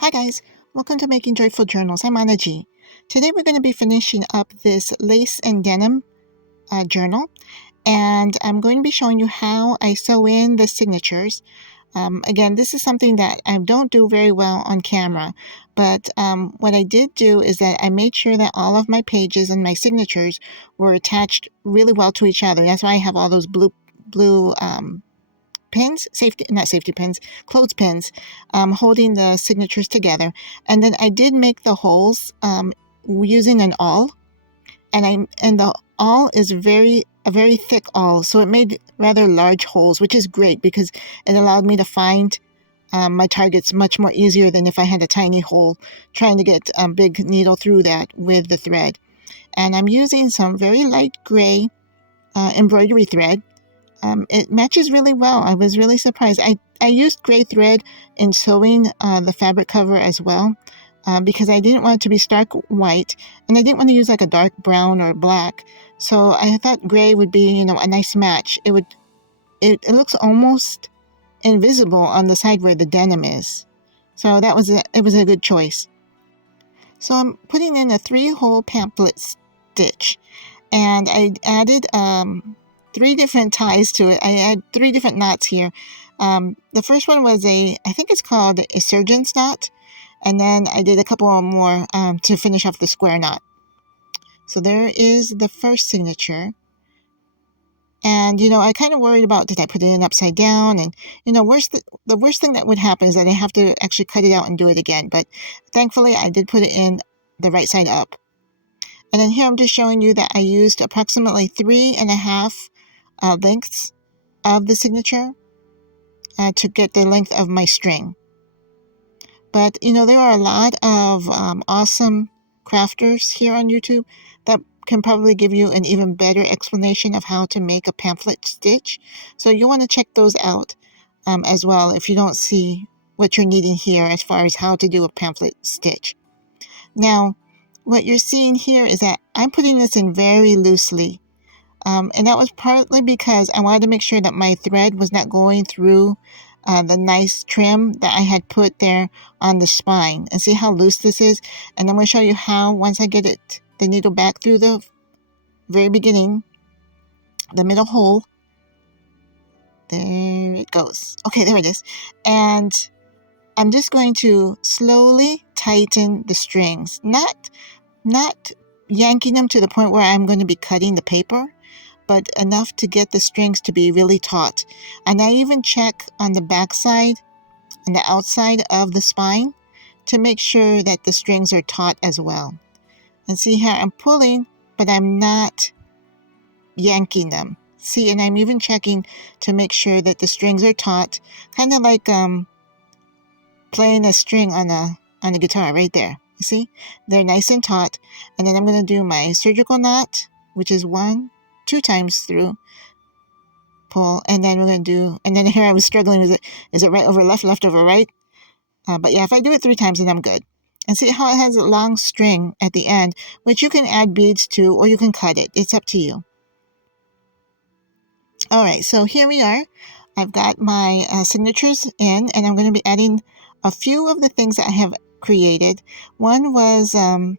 Hi guys, welcome to Making Joyful Journals. I'm Anna G. Today we're going to be finishing up this lace and denim journal, and I'm going to be showing you how I sew in the signatures. Again, this is something that I don't do very well on camera, but what I did do is that I made sure that all of my pages and my signatures were attached really well to each other. That's why I have all those blue pins, not safety pins, clothespins, holding the signatures together. And then I did make the holes using an awl, and the awl is a very thick awl, so it made rather large holes, which is great because it allowed me to find my targets much more easier than if I had a tiny hole trying to get a big needle through that with the thread. And I'm using some very light gray embroidery thread. It matches really well. I was really surprised. I used gray thread in sewing the fabric cover as well because I didn't want it to be stark white, and I didn't want to use like a dark brown or black. So I thought gray would be, a nice match. It looks almost invisible on the side where the denim is. So it was a good choice. So I'm putting in a 3-hole pamphlet stitch, and I added 3 different ties to it. I had 3 different knots here. The first one was I think it's called a surgeon's knot, and then I did a couple more to finish off the square knot. So there is the first signature. And, I kind of worried about, did I put it in upside down? And, the worst thing that would happen is that I have to actually cut it out and do it again. But thankfully, I did put it in the right side up. And then here I'm just showing you that I used approximately 3.5 lengths of the signature to get the length of my string. But, there are a lot of awesome crafters here on YouTube that can probably give you an even better explanation of how to make a pamphlet stitch. So you want to check those out as well if you don't see what you're needing here as far as how to do a pamphlet stitch. Now, what you're seeing here is that I'm putting this in very loosely. And that was partly because I wanted to make sure that my thread was not going through the nice trim that I had put there on the spine. And see how loose this is? And I'm going to show you how, once I get the needle back through the very beginning, the middle hole, there it goes. Okay, there it is. And I'm just going to slowly tighten the strings, not yanking them to the point where I'm going to be cutting the paper, but enough to get the strings to be really taut. And I even check on the back side and the outside of the spine to make sure that the strings are taut as well. And see here, I'm pulling, but I'm not yanking them. See, and I'm even checking to make sure that the strings are taut, kind of like playing a string on a guitar right there. You see, they're nice and taut. And then I'm going to do my surgical knot, which is 2 times through, pull, and then we're going to do, and then here I was struggling with it. Is it right over left, left over right? But yeah, if I do it 3 times, then I'm good. And see how it has a long string at the end, which you can add beads to, or you can cut it. It's up to you. All right, so here we are. I've got my signatures in, and I'm going to be adding a few of the things that I have created. One was an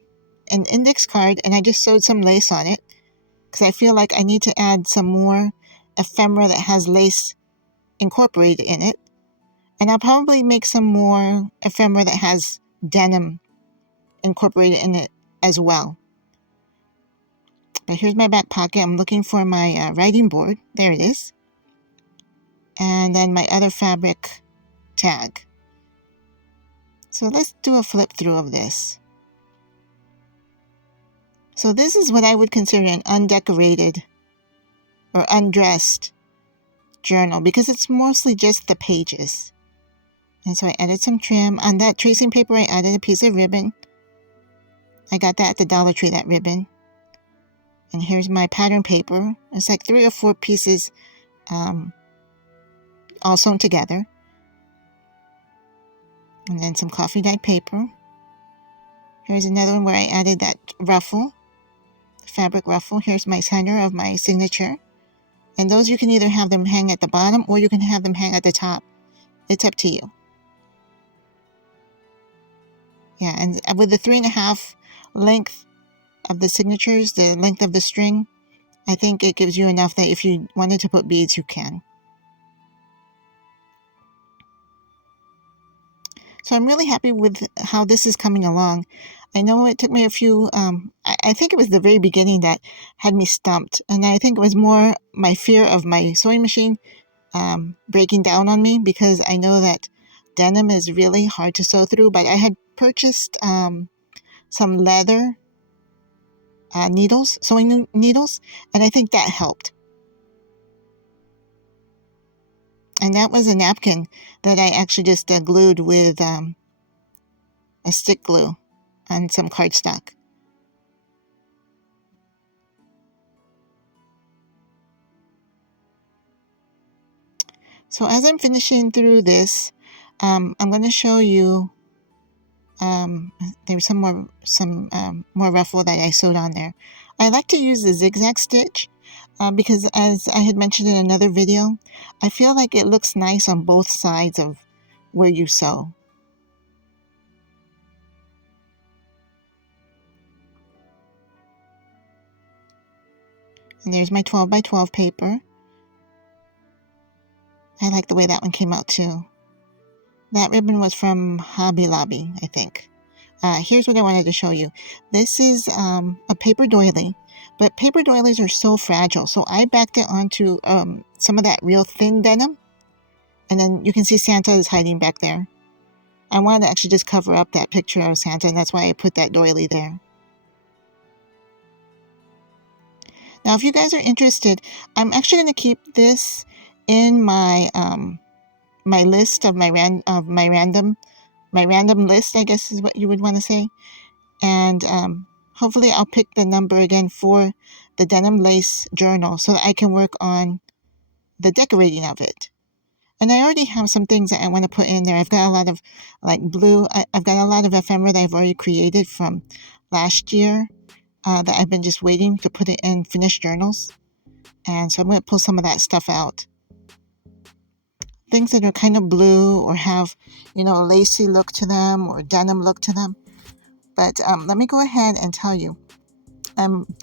index card, and I just sewed some lace on it because I feel like I need to add some more ephemera that has lace incorporated in it. And I'll probably make some more ephemera that has denim incorporated in it as well. But here's my back pocket. I'm looking for my writing board. There it is. And then my other fabric tag. So let's do a flip through of this. So this is what I would consider an undecorated or undressed journal because it's mostly just the pages. And so I added some trim. On that tracing paper, I added a piece of ribbon. I got that at the Dollar Tree, that ribbon. And here's my pattern paper. It's like 3 or 4 pieces all sewn together. And then some coffee dyed paper. Here's another one where I added that ruffle, fabric ruffle. Here's my center of my signature. And those you can either have them hang at the bottom or you can have them hang at the top. It's up to you. Yeah, and with the 3.5 length of the signatures, the length of the string, I think it gives you enough that if you wanted to put beads, you can. So I'm really happy with how this is coming along. I know it took me a few, I think it was the very beginning that had me stumped. And I think it was more my fear of my sewing machine breaking down on me, because I know that denim is really hard to sew through. But I had purchased some leather needles, sewing needles, and I think that helped. And that was a napkin that I actually just glued with a stick glue on some cardstock. So as I'm finishing through this, I'm going to show you, there's some more ruffle that I sewed on there. I like to use the zigzag stitch because, as I had mentioned in another video, I feel like it looks nice on both sides of where you sew. And there's my 12 by 12 paper. I like the way that one came out too. That ribbon was from Hobby Lobby, I think. Here's what I wanted to show you. This is a paper doily, but paper doilies are so fragile. So I backed it onto some of that real thin denim. And then you can see Santa is hiding back there. I wanted to actually just cover up that picture of Santa, and that's why I put that doily there. Now, if you guys are interested, I'm actually going to keep this in my my list of my random list, I guess is what you would want to say. And hopefully I'll pick the number again for the denim lace journal so that I can work on the decorating of it. And I already have some things that I want to put in there. I've got a lot of like blue, I've got a lot of ephemera that I've already created from last year that I've been just waiting to put it in finished journals. And so I'm going to pull some of that stuff out. Things that are kind of blue or have, you know, a lacy look to them or denim look to them. But let me go ahead and tell you,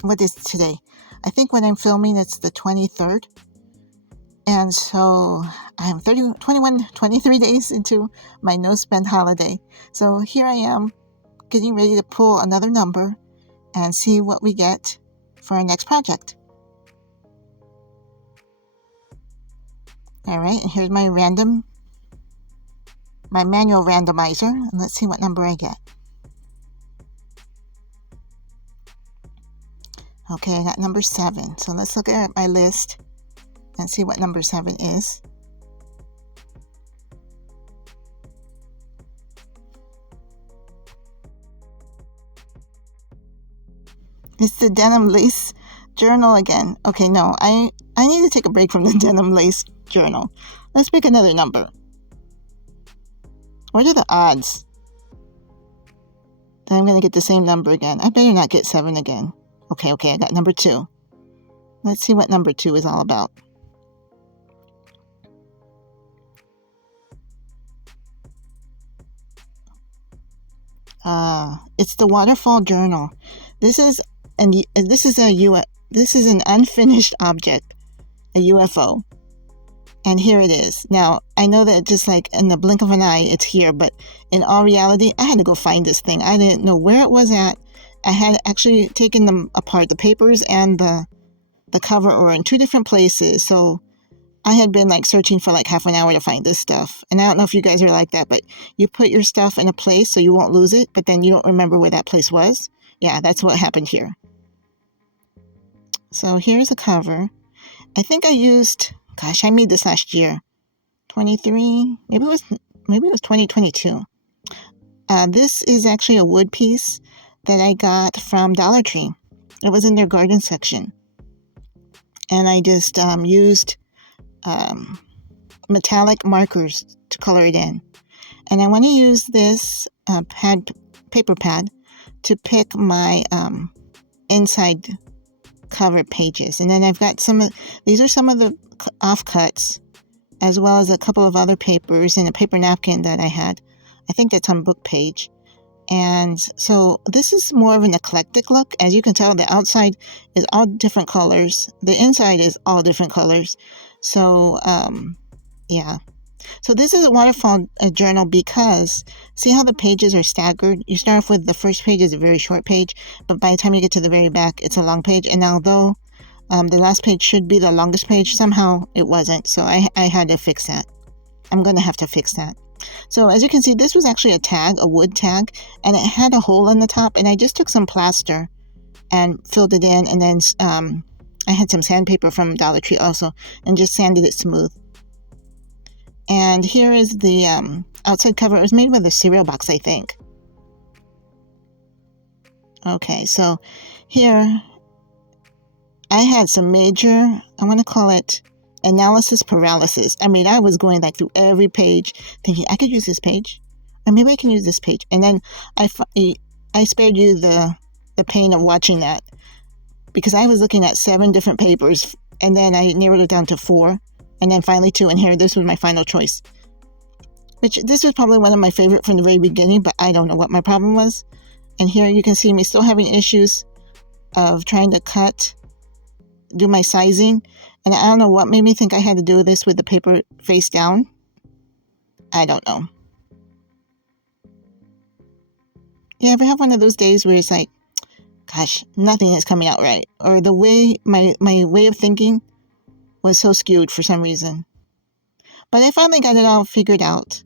what is today? I think when I'm filming, it's the 23rd. And so I'm 23 days into my no-spend holiday. So here I am getting ready to pull another number and see what we get for our next project. All right, and here's my manual randomizer, and let's see what number I get. Okay, I got number 7. So let's look at my list and see what number 7 is. It's the denim lace journal again. Okay, no, I need to take a break from the denim lace journal. Let's pick another number. What are the odds that I'm going to get the same number again? I better not get 7 again. Okay, I got number 2. Let's see what number 2 is all about. It's the waterfall journal. This is an unfinished object, a UFO. And here it is. Now, I know that just like in the blink of an eye, it's here, but in all reality, I had to go find this thing. I didn't know where it was at. I had actually taken them apart. The papers and the cover were in 2 different places. So I had been like searching for like half an hour to find this stuff. And I don't know if you guys are like that, but you put your stuff in a place so you won't lose it, but then you don't remember where that place was. Yeah, that's what happened here. So here's a cover. I think I used, gosh, I made this last year. 23, maybe it was 2022. This is actually a wood piece that I got from Dollar Tree. It was in their garden section. And I just used metallic markers to color it in. And I want to use this paper pad to pick my inside cover pages. And then I've got these are some of the offcuts, as well as a couple of other papers and a paper napkin that I had. I think that's on book page. And so this is more of an eclectic look. As you can tell, the outside is all different colors. The inside is all different colors. So, yeah. So this is a waterfall journal because see how the pages are staggered? You start off with the first page is a very short page, but by the time you get to the very back, it's a long page. And although the last page should be the longest page, somehow it wasn't. So I had to fix that. I'm going to have to fix that. So as you can see, this was actually a tag, a wood tag, and it had a hole in the top. And I just took some plaster and filled it in. And then I had some sandpaper from Dollar Tree also and just sanded it smooth. And here is the outside cover. It was made with a cereal box, I think. Okay, so here I had some major, I want to call it analysis paralysis. I mean, I was going like through every page thinking I could use this page, or maybe I can use this page. And then I spared you the pain of watching that because I was looking at 7 different papers and then I narrowed it down to 4 and then finally 2. And here, this was my final choice. Which this was probably one of my favorite from the very beginning, but I don't know what my problem was. And here you can see me still having issues of trying to do my sizing. And I don't know what made me think I had to do this with the paper face down. I don't know. You ever have one of those days where it's like, gosh, nothing is coming out right? Or the way, my way of thinking was so skewed for some reason. But I finally got it all figured out.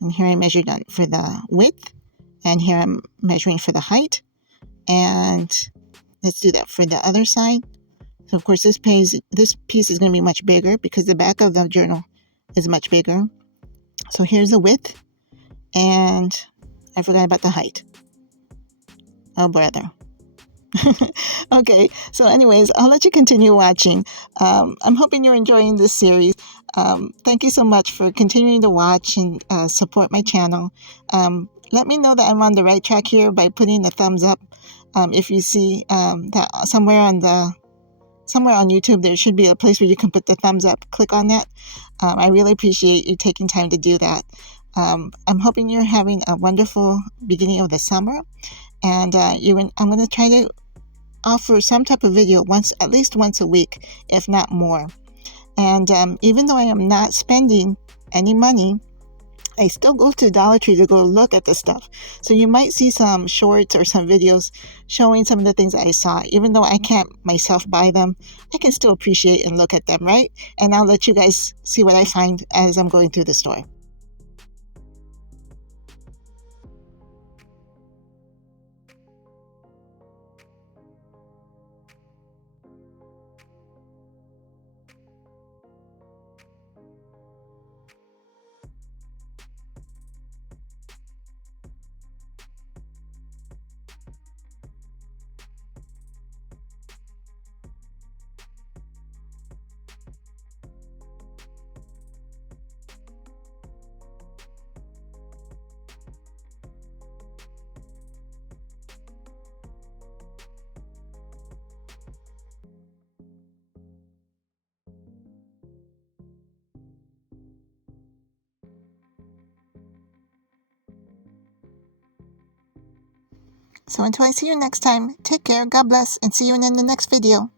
And here I measured for the width. And here I'm measuring for the height. And let's do that for the other side. So of course this piece is going to be much bigger because the back of the journal is much bigger. So here's the width. And I forgot about the height. Oh, brother. Okay, so anyways, I'll let you continue watching. I'm hoping you're enjoying this series. Thank you so much for continuing to watch and support my channel. Let me know that I'm on the right track here by putting a thumbs up. If you see that somewhere on YouTube, there should be a place where you can put the thumbs up. Click on that. I really appreciate you taking time to do that. I'm hoping you're having a wonderful beginning of the summer. And I'm going to try to offer some type of video at least once a week, if not more. And even though I am not spending any money, I still go to Dollar Tree to go look at the stuff. So you might see some shorts or some videos showing some of the things that I saw. Even though I can't myself buy them, I can still appreciate and look at them, right? And I'll let you guys see what I find as I'm going through the store. So until I see you next time, take care, God bless, and see you in the next video.